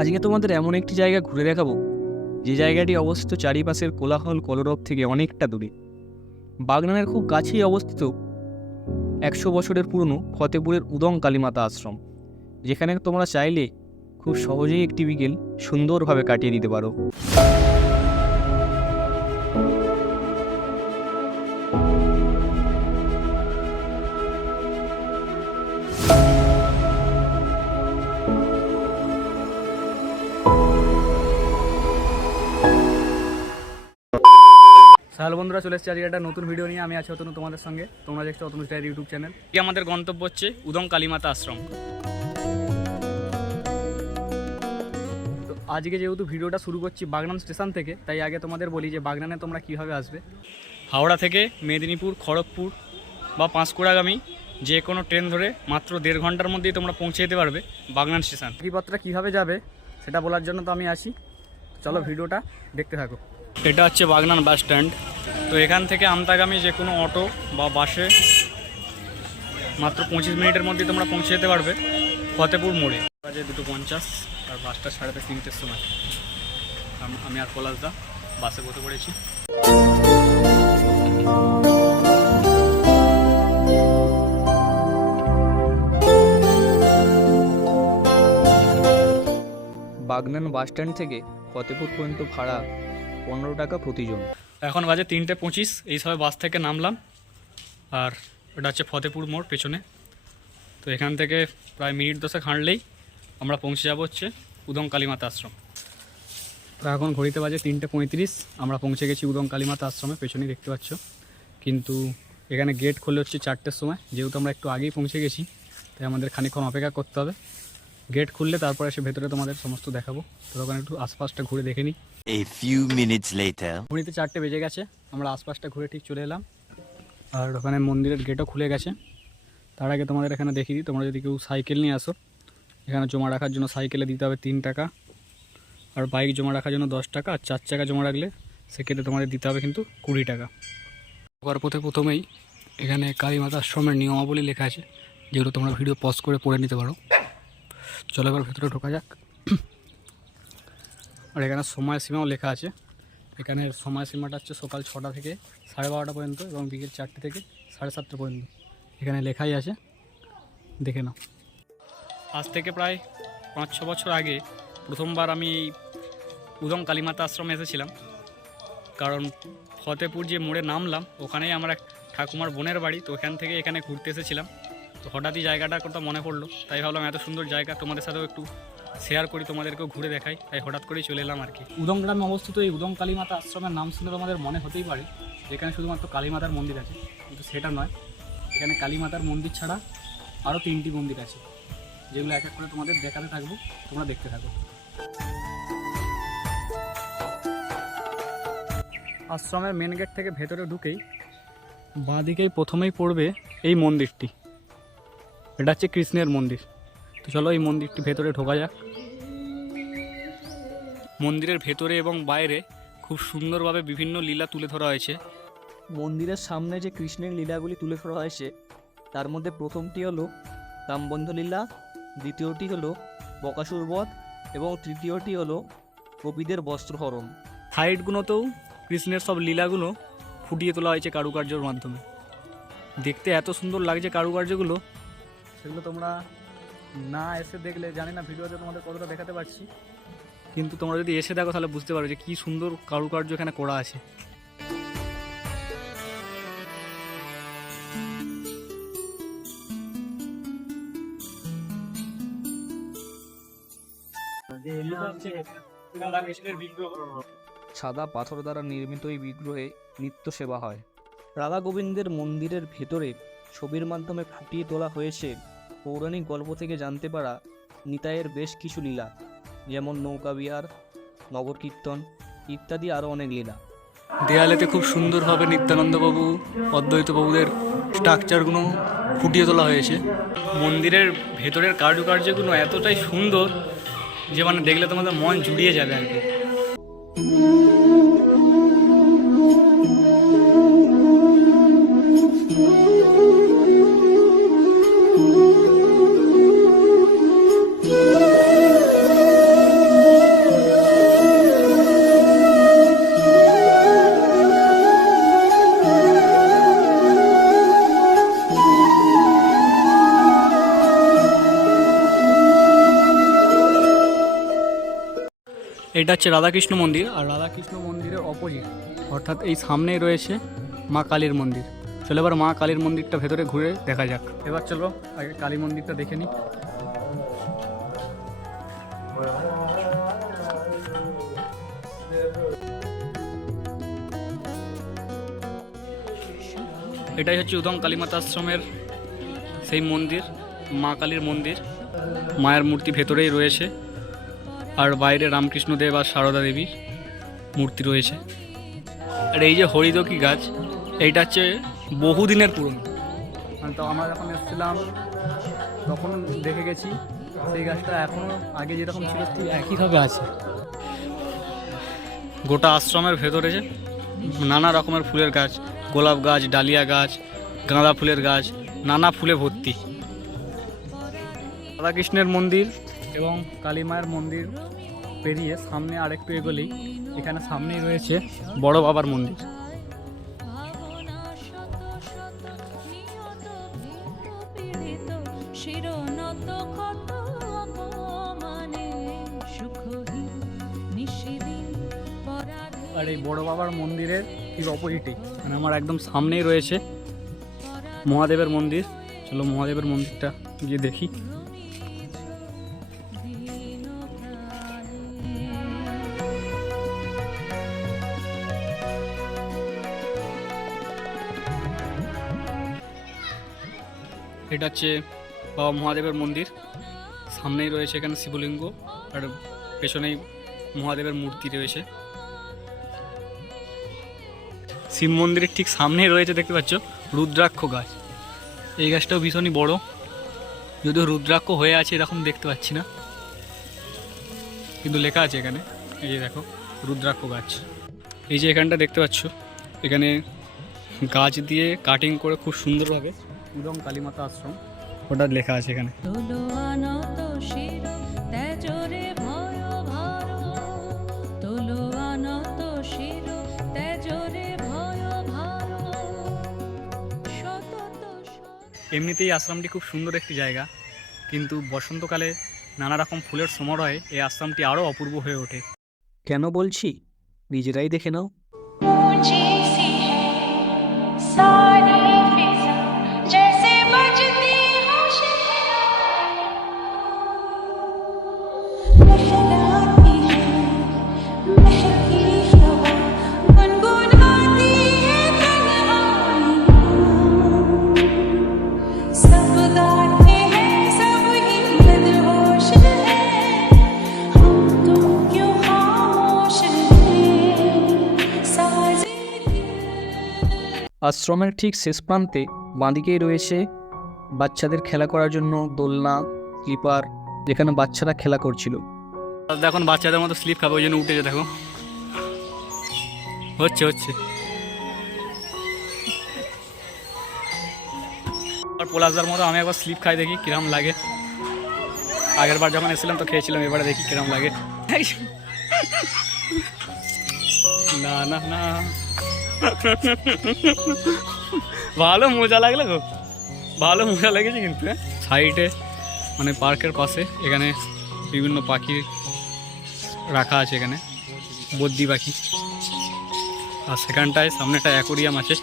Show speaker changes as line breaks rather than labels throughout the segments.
আজকে তোমাদের এমন একটি জায়গা ঘুরে দেখাবো। যে জায়গাটি অবস্থিত চারিপাশের কোলাহল কলরব থেকে অনেকটা দূরে। বাগনানের খুব কাছেই অবস্থিত একশো বছরের পুরনো ফতেপুরের উদং কালীমাতা আশ্রম, যেখানে তোমরা চাইলে খুব সহজেই একটি বিকেল সুন্দরভাবে কাটিয়ে দিতে পারো। হ্যালো বন্ধুরা চলে এসেছি আজকে একটা নতুন ভিডিও নিয়ে। আমি আছি অতনু তোমাদের সঙ্গে। তোমরা দেখছ অতনু স্টাইল ইউটিউব চ্যানেল কি আমাদের গন্তব্য হচ্ছে উদং কালীমাতা আশ্রম। তো আজকে যেহেতু ভিডিওটা শুরু করছি বাগনান স্টেশন থেকে তাই আগে তোমাদের বলি যে বাগনানে তোমরা কীভাবে আসবে। হাওড়া থেকে মেদিনীপুর খড়গপুর বা পাঁশকুড়াগামী যে কোনো ট্রেন ধরে মাত্র দেড় ঘণ্টার মধ্যেই তোমরা পৌঁছে যেতে পারবে বাগনান স্টেশন। বাকিপত্রা কীভাবে যাবে সেটা বলার জন্য তো আমি আসি চলো ভিডিওটা দেখতে থাকো। এটা হচ্ছে বাগনান বাস স্ট্যান্ড। তো এখান থেকে আমতাগামী যে কোনো অটো বা বাসে মাত্র পঁচিশ মিনিটের মধ্যে তোমরা পৌঁছে যেতে পারবে ফতেপুর মোড়ে। বাজে দুটো পঞ্চাশ, আর বাসটা সাড়ে তিনটের সময়। আমি আর পলাশদা বাসে বসে পড়েছি। বাগনান বাস স্ট্যান্ড থেকে ফতেপুর পর্যন্ত ভাড়া পনেরো টাকা প্রতিজন। এখন বাজে তিনটে পঁচিশ এই বাস থেকে নামলাম। আর ওটা হচ্ছে ফতেপুর মোড় পেছনে। তো এখান থেকে প্রায় মিনিট দশেক হাঁটলেই আমরা পৌঁছে যাব হচ্ছে উদং কালীমাতা আশ্রম। তো এখন ঘড়িতে বাজে তিনটে পঁয়ত্রিশ, আমরা পৌঁছে গেছি উদং কালীমাতা আশ্রমে, পেছনেই দেখতে পাচ্ছ। কিন্তু এখানে গেট খুলে হচ্ছে চারটের সময়, যেহেতু আমরা একটু আগেই পৌঁছে গেছি, তাই আমাদের খানিকক্ষণ অপেক্ষা করতে হবে। গেট খুললে তারপরে এসে ভেতরে তোমাদের সমস্ত দেখাবো। তো তখন একটু আশপাশটা ঘুরে দেখে নিই।
A few minutes later.
ঘড়িতে চারটে বেজে গেছে আমরা আশপাশটা ঘুরে ঠিক চলে এলাম। আর ওখানে মন্দিরের গেটও খুলে গেছে। তার আগে তোমাদের এখানে দেখিয়ে দিই তোমরা যদি কেউ সাইকেল নিয়ে আসো এখানে জমা রাখার জন্য সাইকেলে দিতে হবে তিন টাকা। আর বাইক জমা রাখার জন্য দশ টাকা আর চার চাকা জমা রাখলে সেক্ষেত্রে তোমাদের দিতে হবে কিন্তু কুড়ি টাকা। ঢোকার পথে প্রথমেই এখানে কালীমাতা আশ্রমের নিয়মাবলী লেখা আছে যেগুলো তোমরা ভিডিও পজ করে পড়ে নিতে পারো। চলো এবার ভেতরে ঢোকা যাক। আর এখানে সময়সীমাও লেখা আছে। এখানে সময়সীমাটা হচ্ছে সকাল ছটা থেকে সাড়ে বারোটা পর্যন্ত এবং বিকেল চারটে থেকে সাড়ে সাতটা পর্যন্ত। এখানে লেখাই আছে। দেখে নাও। আজ থেকে প্রায় পাঁচ ছ বছর আগে প্রথমবার আমি এই উদম কালীমাতা আশ্রমে এসেছিলাম। কারণ ফতেপুর যে মোড়ে নামলাম, ওখানেই আমার এক ঠাকুমার বোনের বাড়ি, তো ওখান থেকে এখানে ঘুরতে এসেছিলাম। তো হঠাৎই জায়গাটার কথা মনে পড়ল, তাই ভাবলাম এত সুন্দর জায়গা, তোমাদের সাথেও একটু শেয়ার করি, তোমাদেরকেও ঘুরে দেখাই, তাই হঠাৎ করেই চলে এলাম আর কি উদং গ্রামে অবস্থিত এই উদং কালীমাতা আশ্রমের নাম শুনে তোমাদের মনে হতেই পারে, যেখানে শুধুমাত্র কালীমাতার মন্দির আছে, কিন্তু সেটা নয়, এখানে কালীমাতার মন্দির ছাড়া আরও তিনটি মন্দির আছে, যেগুলো এক এক করে তোমাদের দেখাতে থাকব, তোমরা দেখতে থাকো। আশ্রমের মেন গেট থেকে ভেতরে ঢুকেই বাঁ দিকেই প্রথমেই পড়বে এই মন্দিরটি। এটা হচ্ছে কৃষ্ণের মন্দির। তো চলো এই মন্দিরটি ভেতরে ঢোকা যাক। মন্দিরের ভেতরে এবং বাইরে খুব সুন্দরভাবে বিভিন্ন লীলা তুলে ধরা হয়েছে।
মন্দিরের সামনে যে কৃষ্ণের লীলাগুলি তুলে ধরা হয়েছে তার মধ্যে প্রথমটি হলো রামবন্ধ লীলা দ্বিতীয়টি হলো বকাসুর বধ এবং তৃতীয়টি হলো কবিদের বস্ত্রহরণ।
সাইডগুলোতেও কৃষ্ণের সব লীলাগুলো ফুটিয়ে তোলা হয়েছে কারুকার্যর মাধ্যমে। দেখতে এত সুন্দর লাগছে কারুকার্যগুলো সেগুলো তোমরা না এসে দেখলে, জানি না ভিডিওতে তোমাদের কতটা দেখাতে পারছি, কিন্তু তোমরা যদি এসে দেখো তাহলে বুঝতে পারো যে কী সুন্দর কারুকার্য এখানে করা আছে।
সাদা পাথর দ্বারা নির্মিত এই বিগ্রহে নিত্য সেবা হয়। রাধা গোবিন্দের মন্দিরের ভেতরে ছবির মাধ্যমে ফুটিয়ে তোলা হয়েছে পৌরাণিক গল্প থেকে জানতে পারা নিতাইয়ের বেশ কিছু লীলা, যেমন নৌকা বিহার, নগর কীর্তন ইত্যাদি আরও অনেক লীলা।
দেয়ালেতে খুব সুন্দরভাবে নিত্যানন্দবাবু, অদ্বৈতবাবুদের স্ট্রাকচারগুলো ফুটিয়ে তোলা হয়েছে। মন্দিরের ভেতরের কারুকার্যগুলো এতটাই সুন্দর যে মানে দেখলে তোমাদের মন জুড়িয়ে যাবে আর কি। এটা হচ্ছে রাধাকৃষ্ণ মন্দির আর রাধাকৃষ্ণ মন্দিরের অপোজিট। অর্থাৎ এই সামনেই রয়েছে মা কালীর মন্দির। চলো এবার মা কালীর মন্দিরটা ভেতরে ঘুরে দেখা যাক। এবার চলো আগে কালী মন্দিরটা দেখে নিই। এটাই হচ্ছে উদম কালীমাতা আশ্রমের সেই মন্দির, মা কালীর মন্দির। মায়ের মূর্তি ভেতরেই রয়েছে। আর বাইরে রামকৃষ্ণদেব আর সারদা দেবীর মূর্তি রয়েছে। আর এই যে হরিদকি গাছ এইটা হচ্ছে বহুদিনের পুরনো। মানে তো আমরা যখন এসেছিলাম তখন দেখে গেছি সেই গাছটা এখনও আগে যেরকম ছিল একইভাবে আছে। গোটা আশ্রমের ভেতরে যে নানা রকমের ফুলের গাছ গোলাপ গাছ ডালিয়া গাছ গাঁদা ফুলের গাছ নানা ফুলে ভর্তি। রাধাকৃষ্ণের মন্দির এবং কালী মায়ের মন্দির পেরিয়ে সামনে আরেকটু এগোলেই এখানে সামনেই রয়েছে বড় বাবার মন্দির। আর এই বড় বাবার মন্দিরের ঠিক অপোজিটেই মানে আমার একদম সামনেই রয়েছে মহাদেবের মন্দির। চলো মহাদেবের মন্দিরটা গিয়ে দেখি। এটা হচ্ছে বাবা মহাদেবের মন্দির। সামনেই রয়েছে এখানে শিবলিঙ্গ আর পেছনেই মহাদেবের মূর্তি রয়েছে। শিব মন্দিরের ঠিক সামনেই রয়েছে দেখতে পাচ্ছ রুদ্রাক্ষ গাছ। এই গাছটাও ভীষণই বড়। যদিও রুদ্রাক্ষ হয়ে আছে এরকম দেখতে পাচ্ছি না। কিন্তু লেখা আছে এখানে, এই যে দেখো রুদ্রাক্ষ গাছ। এই যে এখানটা দেখতে পাচ্ছ, এখানে গাছ দিয়ে কাটিং করে খুব সুন্দরভাবে উদম কালীমাতা আশ্রম। ওটা লেখা আছে এখানে।
তোলো আনত শির তেজরে ভয় ভার তোলো আনত শির তেজরে ভয় ভার সতত স্মরণ
এমনিতেই আশ্রমটি খুব সুন্দর একটি জায়গা কিন্তু বসন্তকালে নানা রকম ফুলের সমারোহে এই আশ্রমটি আরও অপূর্ব হয়ে ওঠে।
কেন বলছি? নিজেরাই দেখে নাও। আশ্রমের ঠিক শেষ প্রান্তে বাঁদিকেই রয়েছে বাচ্চাদের খেলা করার জন্য দোলনা স্লিপার যেখানে বাচ্চারা খেলা করছিল।
দেখুন বাচ্চাদের মতো স্লিপ খাবে ওই জন্য উঠেছে দেখো। হচ্ছে হচ্ছে। আর পলাশদার মতো আমি একবার স্লিপ খাই দেখি কিরম লাগে। আগের বার যখন এসেছিলাম তো খেয়েছিলাম এবারে দেখি কিরম লাগে। না না না। ভালো মজা লাগল গো। ভালো মজা লেগেছে কিন্তু সাইডে মানে পার্কের পাশে, এখানে বিভিন্ন পাখি রাখা আছে এখানে বদ্যি পাখি। আর সেখানটায় সামনেটা অ্যাকোরিয়াম আছে।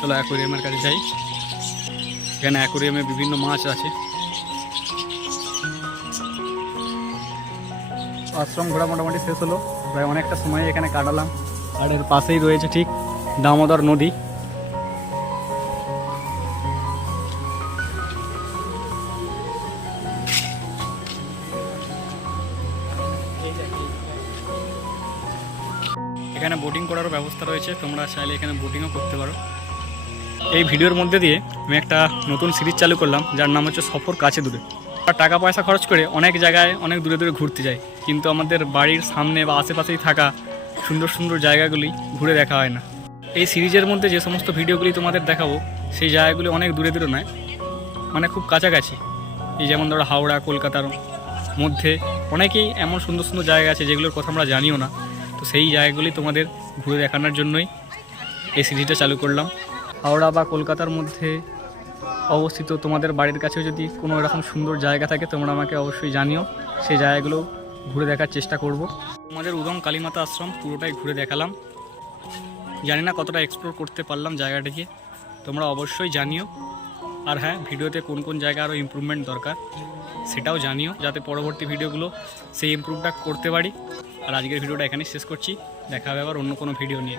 চলো অ্যাকোরিয়ামের কাছে যাই। এখানে অ্যাকোরিয়ামে বিভিন্ন মাছ আছে। আশ্রম ঘোরা মোটামুটি শেষ হলো। প্রায় অনেকটা সময় এখানে কাটালাম। আর এর পাশেই রয়েছে ঠিক দামোদর নদী। এখানে বোটিং করারও ব্যবস্থা রয়েছে, তোমরা চাইলে এখানে বোটিংও করতে পারো। এই ভিডিওর মধ্যে দিয়ে আমি একটা নতুন সিরিজ চালু করলাম, যার নাম হচ্ছে সফর কাছে দূরে। টাকা পয়সা খরচ করে অনেক জায়গায়, অনেক দূরে দূরে ঘুরতে যাই, কিন্তু আমাদের বাড়ির সামনে বা আশেপাশেই থাকা সুন্দর সুন্দর জায়গাগুলি ঘুরে দেখা হয় না। এই সিরিজের মধ্যে যে সমস্ত ভিডিওগুলি তোমাদের দেখাবো, সেই জায়গাগুলি অনেক দূরে দূরে নয় মানে খুব কাছাকাছি। এই যেমন ধরো হাওড়া, কলকাতার মধ্যে অনেকেই এমন সুন্দর সুন্দর জায়গা আছে যেগুলোর কথা আমরা জানিও না। তো সেই জায়গাগুলি তোমাদের ঘুরে দেখানোর জন্যই এই সিরিজটা চালু করলাম। হাওড়া বা কলকাতার মধ্যে অবস্থিত তোমাদের বাড়ির কাছেও যদি কোনো এরকম সুন্দর জায়গা থাকে, তোমরা আমাকে অবশ্যই জানিও। সেই জায়গাগুলো ঘুরে দেখার চেষ্টা করব। আমাদের উদম কালীমাতা আশ্রম পুরোটাই ঘুরে দেখালাম। জানি না কতটা এক্সপ্লোর করতে পারলাম জায়গাটিকে। তোমরা অবশ্যই জানিও। আর হ্যাঁ ভিডিওতে কোন কোন জায়গা আরও ইম্প্রুভমেন্ট দরকার, সেটাও জানিও, যাতে পরবর্তী ভিডিওগুলো সেই ইম্প্রুভটা করতে পারি। আর আজকের ভিডিওটা এখানেই শেষ করছি। দেখা হবে আবার অন্য কোনো ভিডিও নিয়ে।